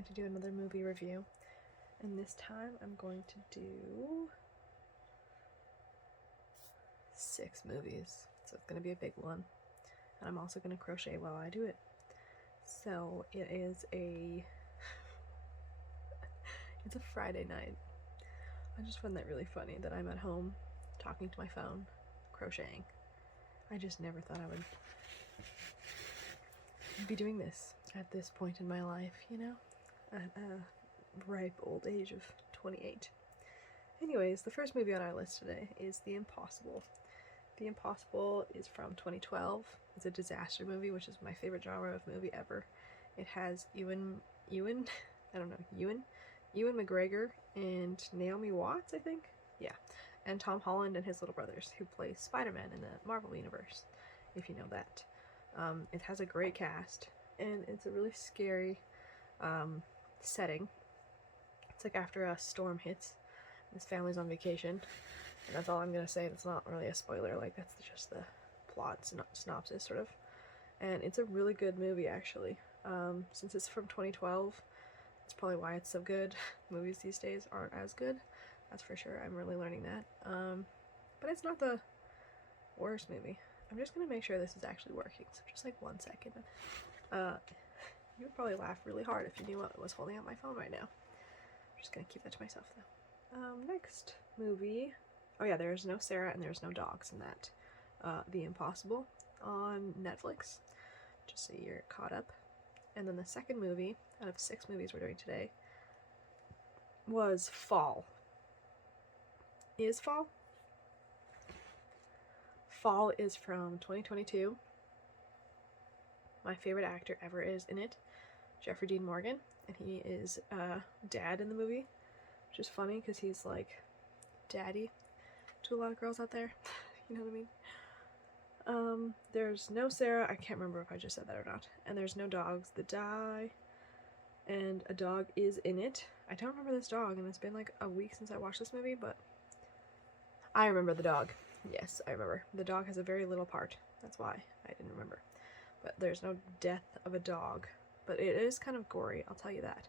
going to do another movie review, and this time I'm going to do 6 movies, so it's going to be a big one, and I'm also going to crochet while I do it. So it is it's a Friday night. I just find that really funny that I'm at home talking to my phone, crocheting. I just never thought I would be doing this at this point in my life, you know? At a ripe old age of 28. Anyways, the first movie on our list today is The Impossible. The Impossible is from 2012. It's a disaster movie, which is my favorite genre of movie ever. It has Ewan McGregor and Naomi Watts, I think? Yeah. And Tom Holland and his little brothers, who play Spider-Man in the Marvel Universe, if you know that. It has a great cast, and it's a really scary setting. It's like after a storm hits, this family's on vacation, and that's all I'm gonna say. That's not really a spoiler, like that's just the plot synopsis, sort of. And it's a really good movie, actually. Since it's from 2012, that's probably why it's so good. Movies these days aren't as good, that's for sure. I'm really learning that. But it's not the worst movie. I'm just gonna make sure this is actually working, so just like 1 second. You would probably laugh really hard if you knew what was holding up my phone right now. I'm just gonna keep that to myself though. Next movie. Oh yeah, there's no Sarah and there's no dogs in that. The Impossible on Netflix, just so you're caught up. And then the second movie out of 6 movies we're doing today was Fall. Is Fall? Fall is from 2022. My favorite actor ever is in it, Jeffrey Dean Morgan, and he is dad in the movie, which is funny because he's like daddy to a lot of girls out there. You know what I mean? There's no Sarah. I can't remember if I just said that or not. And there's no dogs that die. And a dog is in it. I don't remember this dog, and it's been like a week since I watched this movie, but I remember the dog. Yes, I remember. The dog has a very little part. That's why I didn't remember. But there's no death of a dog. But it is kind of gory, I'll tell you that.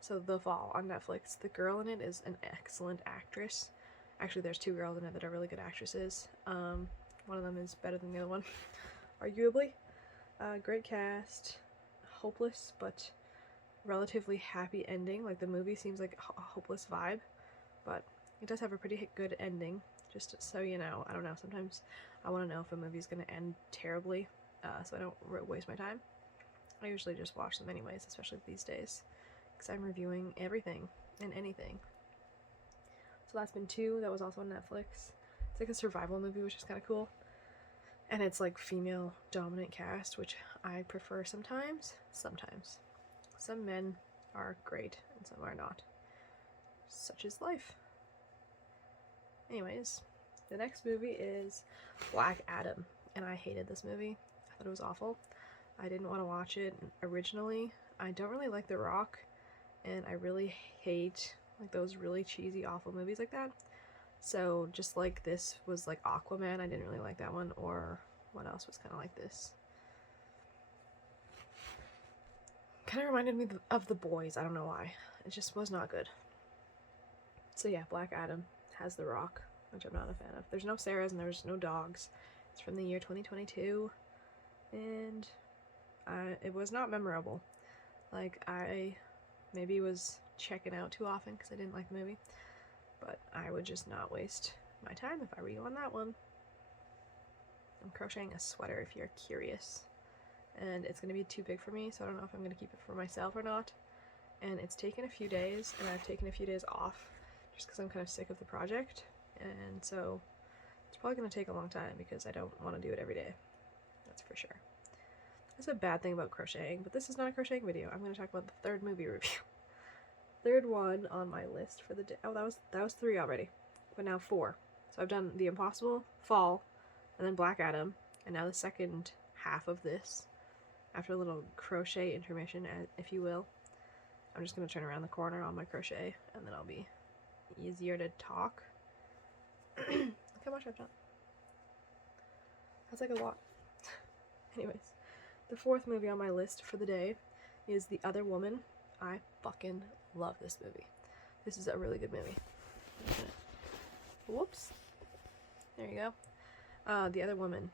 So The Fall on Netflix. The girl in it is an excellent actress. Actually, there's 2 girls in it that are really good actresses. One of them is better than the other one, arguably. Great cast. Hopeless, but relatively happy ending. Like, the movie seems like a hopeless vibe, but it does have a pretty good ending. Just so you know, I don't know, sometimes I want to know if a movie's going to end terribly, so I don't waste my time. I usually just watch them anyways, especially these days, because I'm reviewing everything and anything. So that's been 2. That was also on Netflix. It's like a survival movie, which is kind of cool. And it's like female dominant cast, which I prefer sometimes. Sometimes. Some men are great and some are not. Such is life. Anyways, the next movie is Black Adam, and I hated this movie. I thought it was awful. I didn't want to watch it originally. I don't really like The Rock, and I really hate like those really cheesy, awful movies like that. So just like this was like Aquaman, I didn't really like that one, or what else was kind of like this? Kind of reminded me of The Boys, I don't know why. It just was not good. So yeah, Black Adam has The Rock, which I'm not a fan of. There's no Sarahs and there's no dogs. It's from the year 2022, and it was not memorable. Like, I maybe was checking out too often because I didn't like the movie, but I would just not waste my time if I were you on that one. I'm crocheting a sweater if you're curious, and it's going to be too big for me, so I don't know if I'm going to keep it for myself or not. And it's taken a few days, and I've taken a few days off just because I'm kind of sick of the project, and so it's probably going to take a long time because I don't want to do it every day. That's for sure. That's a bad thing about crocheting, but this is not a crocheting video. I'm going to talk about the 3rd movie review. 3rd one on my list for the day. Oh, that was 3 already, but now 4. So I've done The Impossible, Fall, and then Black Adam, and now the second half of this, after a little crochet intermission, if you will. I'm just going to turn around the corner on my crochet, and then I'll be easier to talk. Look how much I've done. That's like a lot. Anyways, the 4th movie on my list for the day is The Other Woman, I fucking love this movie. This is a really good movie. Whoops. There you go. The other woman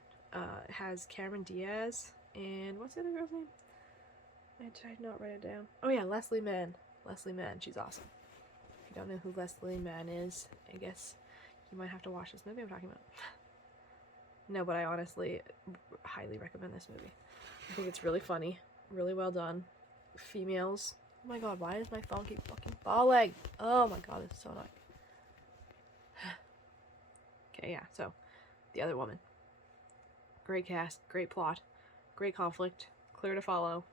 has Cameron Diaz, and what's the other girl's name? I did not write it down. Oh yeah, Leslie Mann. Leslie Mann, she's awesome. If you don't know who Leslie Mann is, I guess you might have to watch this movie I'm talking about. No, but I honestly highly recommend this movie. I think it's really funny, really well done. Females. Oh my god, why does my phone keep fucking falling? Oh my god, it's so annoying. Okay, yeah, so The Other Woman. Great cast, great plot, great conflict, clear to follow.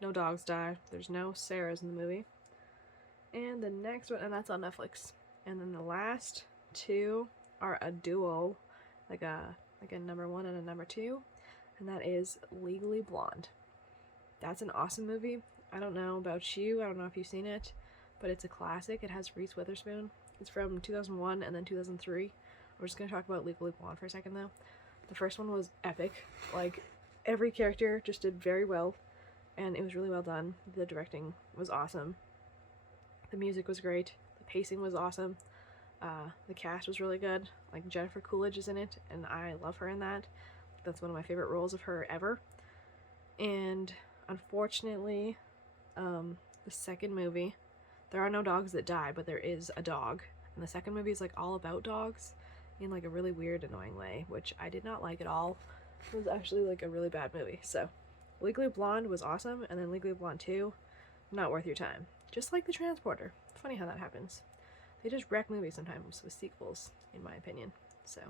No dogs die. There's no Sarahs in the movie. And the next one, and that's on Netflix. And then the last two are a duo, like a number 1 and a number 2, and that is Legally Blonde. That's an awesome movie. I don't know about you. I don't know if you've seen it, but it's a classic. It has Reese Witherspoon. It's from 2001 and then 2003. We're just gonna talk about Legally Blonde for a second though. The first one was epic. Like, every character just did very well, and it was really well done. The directing was awesome. The music was great. The pacing was awesome. The cast was really good. Like, Jennifer Coolidge is in it, and I love her in that. That's one of my favorite roles of her ever. And unfortunately, the second movie, there are no dogs that die, but there is a dog. And the second movie is like all about dogs in like a really weird, annoying way, which I did not like at all. It was actually like a really bad movie. So Legally Blonde was awesome, and then Legally Blonde 2, not worth your time. Just like The Transporter. Funny how that happens. They just wreck movies sometimes with sequels, in my opinion. So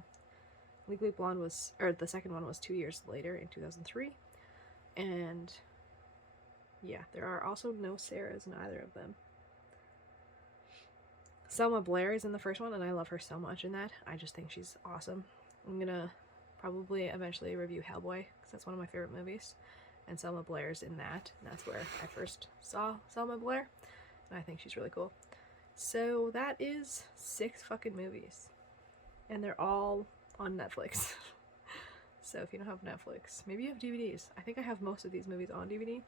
Legally Blonde was, or the second one was 2 years later in 2003. And yeah, there are also no Sarahs in either of them. Selma Blair is in the first one, and I love her so much in that. I just think she's awesome. I'm gonna probably eventually review Hellboy, because that's one of my favorite movies. And Selma Blair's in that, and that's where I first saw Selma Blair. And I think she's really cool. So that is 6 fucking movies. And they're all on Netflix. So if you don't have Netflix, maybe you have DVDs. I think I have most of these movies on DVD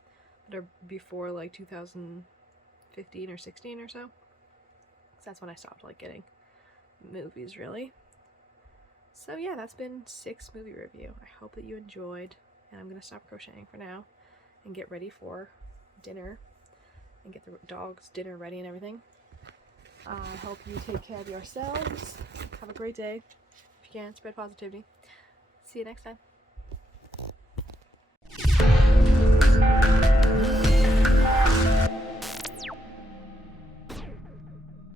that are before like 2015 or 16 or so. So that's when I stopped like getting movies, really. So yeah, that's been 6 movie review. I hope that you enjoyed, and I'm gonna stop crocheting for now and get ready for dinner and get the dogs dinner ready and everything. I hope you take care of yourselves. Have a great day. If you can, spread positivity. See you next time.